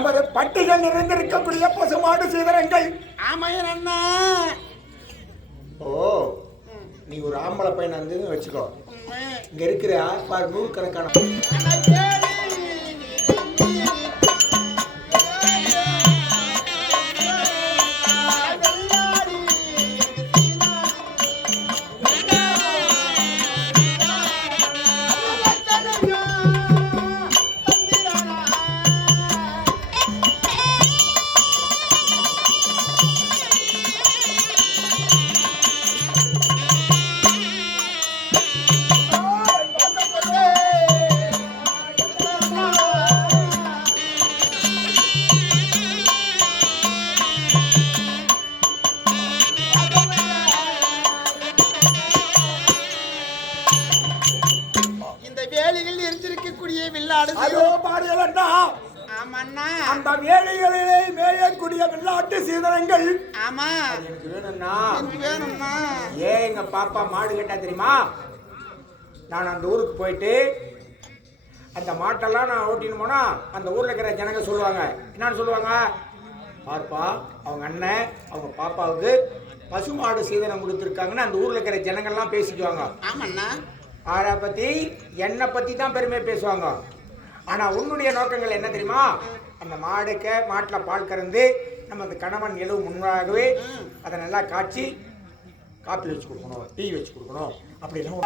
நமது பட்டிகள் நிறைந்திருக்கக்கூடிய பசுமாடு சீதனங்கள். ஆமையன் அண்ணா. ஓ, நீ ஒரு ஆம்பளை பையன் வந்து வச்சுக்கோ. இங்க இருக்கிற பாரு 100 கணக்கான அந்த வேலைகளிலே மேயக்கூடிய வெள்ளாட்டு சீதனங்கள். ஆமா, எனக்கு வேணும்னா ஏன் எங்க பாப்பா மாடு கேட்டா தெரியுமா? நான் அந்த ஊருக்கு போயிட்டு அந்த மாட்டெல்லாம் நான் ஓட்டின்னு போனா அந்த ஊர்ல இருக்கிற ஜனங்க சொல்லுவாங்க, என்னன்னு சொல்லுவாங்க, பார்ப்பா அவங்க அண்ணன் அவங்க பாப்பாவுக்கு பசுமாடு சீதனம் கொடுத்துருக்காங்கன்னு அந்த ஊர்ல இருக்கிற ஜனங்கள்லாம் பேசிக்குவாங்க. ஆமாண்ணா, அதை பத்தி என்னை பத்தி தான் பெருமையை பேசுவாங்க. ஆனா உன்னுடைய நோக்கங்கள் என்ன தெரியுமா? அந்த மாட்டில் பால் கறந்து நம்ம அந்த கணவன் எழுவு முன்னாகவே அதை நல்லா காய்ச்சி காப்பி வச்சு கொடுக்கணும், டீ வச்சு கொடுக்கணும் அப்படின்னா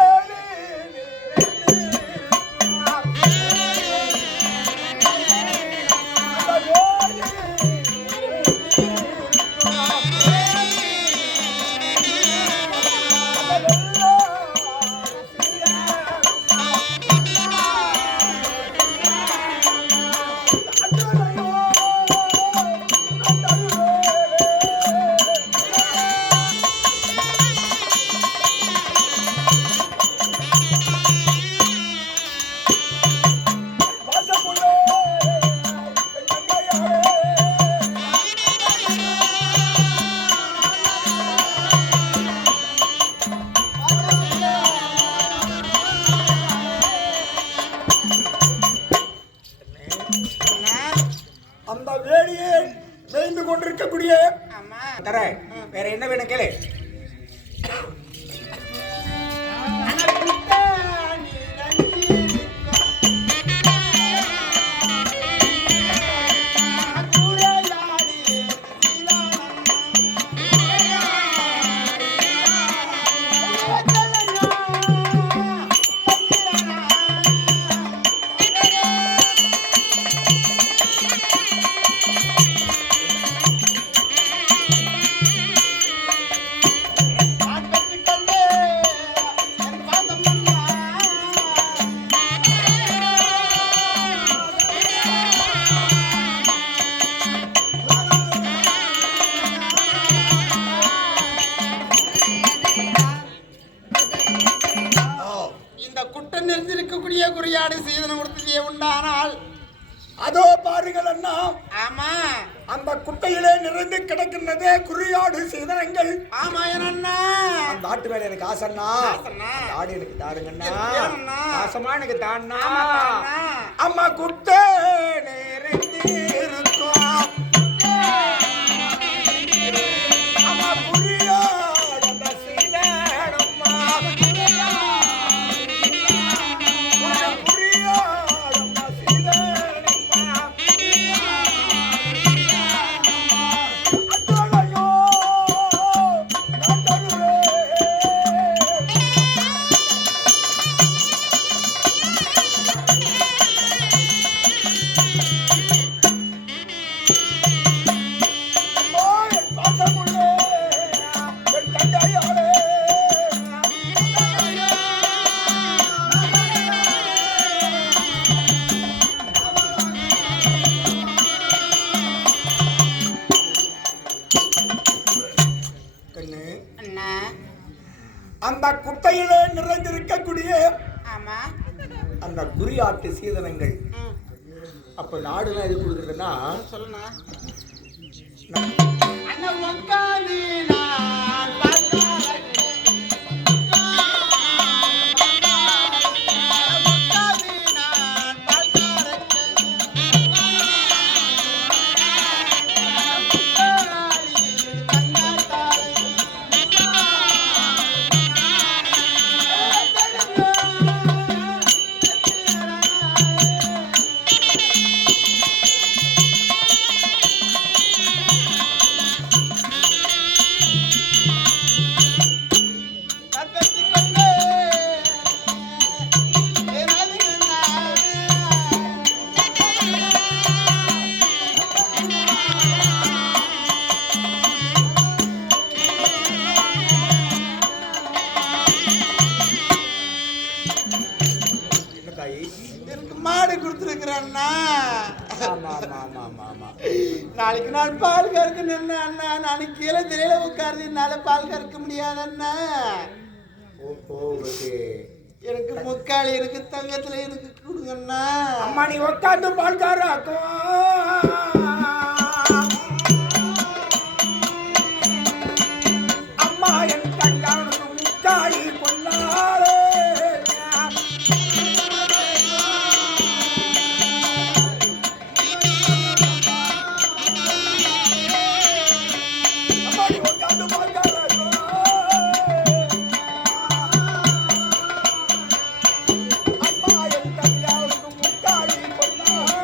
அந்த வேலையை மேய்ந்து கொண்டிருக்கக்கூடிய வேற என்ன வேணும் கேளு. குறியாடு சீதனம் கொடுத்ததே உண்டானால் அதோ பாருங்கள் அண்ணா. ஆமா, அந்த குட்டையிலே நிறைந்து கிடக்கின்றதே குறியாடு சீதனங்கள். ஆமா அண்ணா, அந்த ஆட்டு மேல எனக்கு ஆசைன்னா ஆடு எனக்கு தாருங்கண்ணா, ஆசமா எனக்கு தாண்ணா. அம்மா குட்டை நிறைந்து இருக்கும் அம்மா குறியாடு அந்த சீதனம்மா அந்த குட்டையிலே நிறைந்திருக்கக்கூடிய அந்த குறியாட்டு சீதனங்கள். அப்ப நாடுலாம் எது கொடுக்குறதுன்னா சொல்லுண்ணா. நாளைக்கு நான் பால் கறக்க நின்ன அண்ணா. நாளைக்கு கீழே திரையில உட்கார்ந்து என்னால பால் கறக்க முடியாது அண்ணா. எனக்கு முக்காளி இருக்கு, தங்கத்துல இருக்கு, கொடுங்கண்ணா. அம்மா நீ உட்காந்து பால்காராக்கும். அம்மா என் தங்கானுக்கு முக்காளி கொண்டாளே. அம்மா நீ உட்காந்து பால்காராக்கும். அம்மா என் தங்கானுக்கு முக்காளி கொண்டாளே.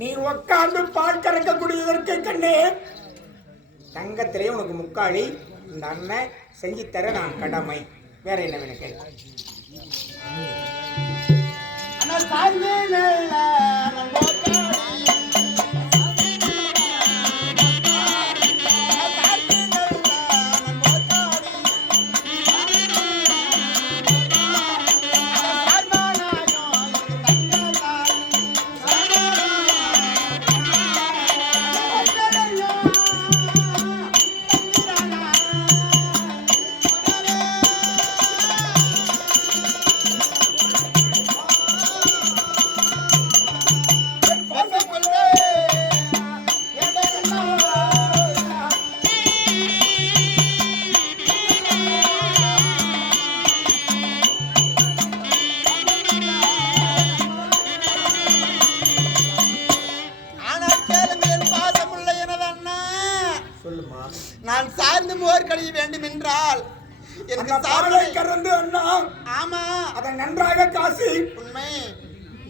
நீ உட்கார்ந்து பால் கறக்கக்கூடியதற்கு கண்ணே தங்கத்திலே உனக்கு முக்காளி இந்த அண்ணன் செஞ்சு தர நான் கடமை. வேற என்ன வேணும் கேள்வி? அண்ணா சாந்தி நல்ல முக்காளி. சொல்லுமா. நான் சார்ந்து மோர் கழிய வேண்டும் என்றால் எனக்கு அந்த பாலை கறந்து அண்ணா. ஆமா, அதை நன்றாக காசி உண்மை.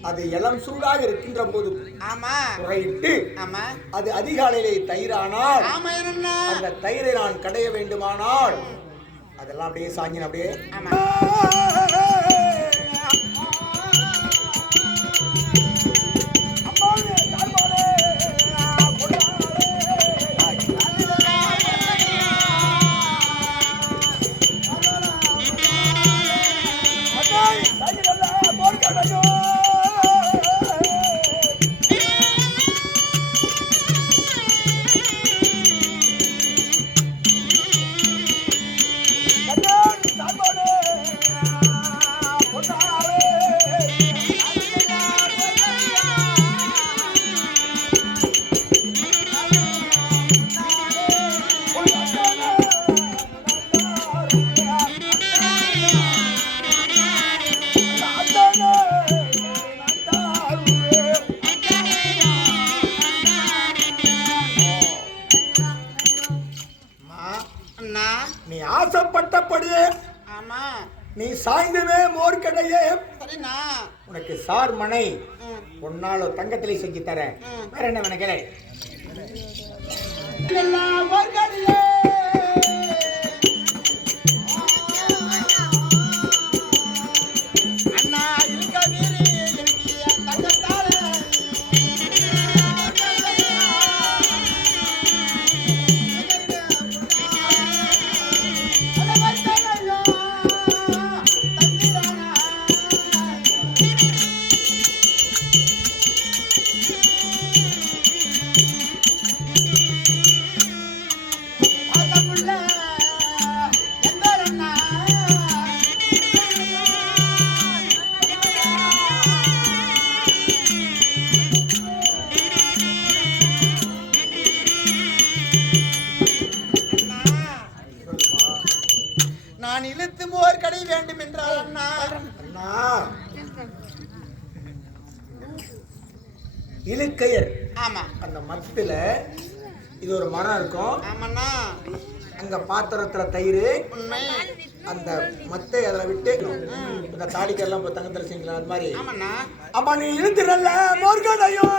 அது இளம் சூடாக இருக்கின்ற போது ஆமா குறையிட்டு ஆமா அது அதிகாலையிலே தயிரானால் ஆமா என்னண்ணா. அந்த தயிரை நான் கடைய வேண்டுமானால் அதெல்லாம் அப்படியே சாங்கின அப்படியே ஆமா. நீ ஆசைப்பட்டபடியே ஆமா நீ சாய்ந்தவே மோர் கடையே சரிண்ணா. உனக்கு சார் மனை உன்னால தங்கத்திலே செஞ்சு தர. வேற என்ன நினைக்கிறேன்? மோர் கழியே அண்ணா இருக்க வீரி எனக்கு தங்கத்தால நான் இழுத்து மோர் கடை வேண்டும் என்றால் அண்ணா. அண்ணா இழுக்கையர் ஆமா அந்த மரத்துல இது ஒரு மரம் இருக்கும். ஆமாண்ணா அங்க பாத்திரத்துல தயிர் உண்மை. அந்த மத்தை அதுல விட்டு இந்த தாடிக்கெல்லாம் தங்கத்தில் செஞ்சலாம் அது மாதிரி. ஆமாண்ணா. அப்ப நீ இழுத்துறல்ல மோர்கடையும்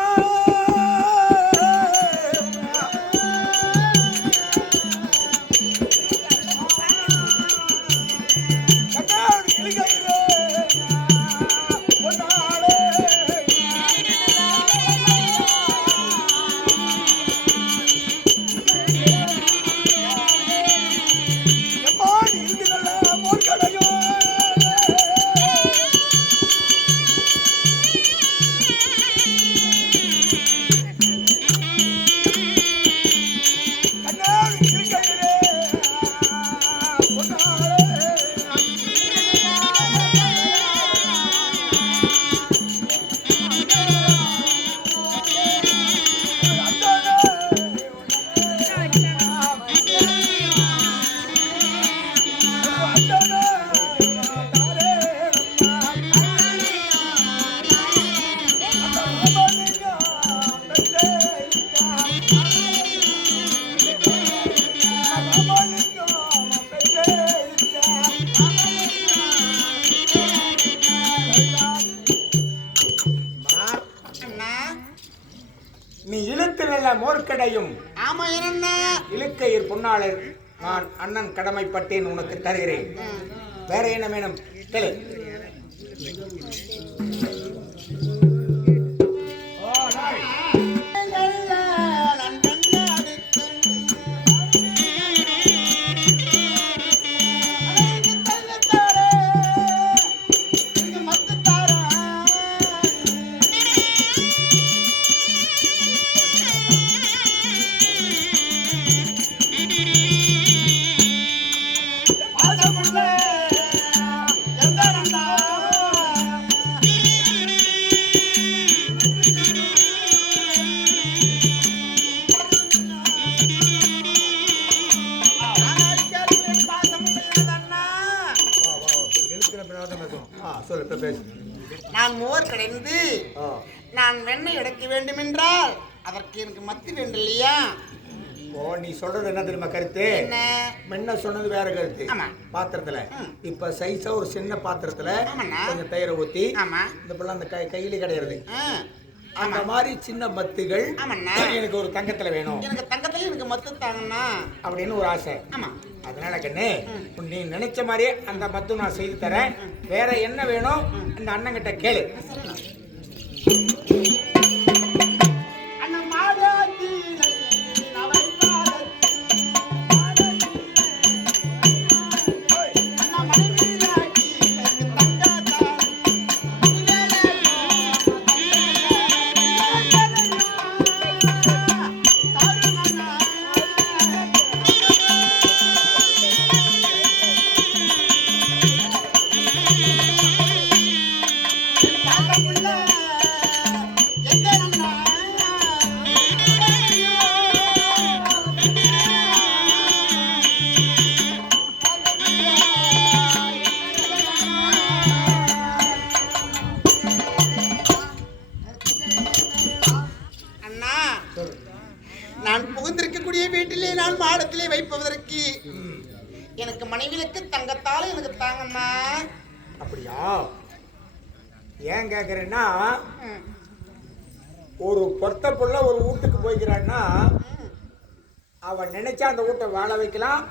நீ இழுத்து நல்ல மோர்க்கடையும் ஆமா என்ன இழுக்கையில் பொன்னாளர் நான் அண்ணன் கடமைப்பட்டேன் உனக்கு தருகிறேன். வேற என்ன வேணும் கேளு. நான் மோர் கடைந்து நான் வெண்ணெய் எடுக்க வேண்டும் என்றால் அதற்கு எனக்கு மத்தி வேண்டும் இல்லையா? ஓ, நீ சொல்றது என்ன தெரியுமா கருத்து? முன்ன சொன்னது வேற கருத்து. பாத்திரத்துல இப்ப சைஸா ஒரு சின்ன பாத்திரத்துல கொஞ்சம் தயிரை ஊத்தி இந்த பிள்ளை அந்த கையில கிடையாது அந்த மாதிரி சின்ன மத்துகள் எனக்கு ஒரு தங்கத்துல வேணும், எனக்கு தங்கத்துல எனக்கு மத்து தாங்கண்ணா அப்படின்னு ஒரு ஆசை. அதனால கண்ணு நீ நினைச்ச மாதிரியே அந்த மத்து நான் செய்து தரேன். வேற என்ன வேணும் அந்த அண்ணன் கிட்ட கேளு. நான் புகுந்திருக்கக்கூடிய வீட்டிலே நான் மாடத்திலே வைப்பதற்கு எனக்கு மனைவிகளுக்கு தங்கத்தால எனக்கு தாங்கண்ணா. அப்படியா? ஏன் கேக்குறேன்னா, ஒரு பொத்த புள்ள ஒரு வீட்டுக்கு போய்க்கிறான்னா அவன் நினைச்சா அந்த வீட்டை வாழ வைக்கலாம்,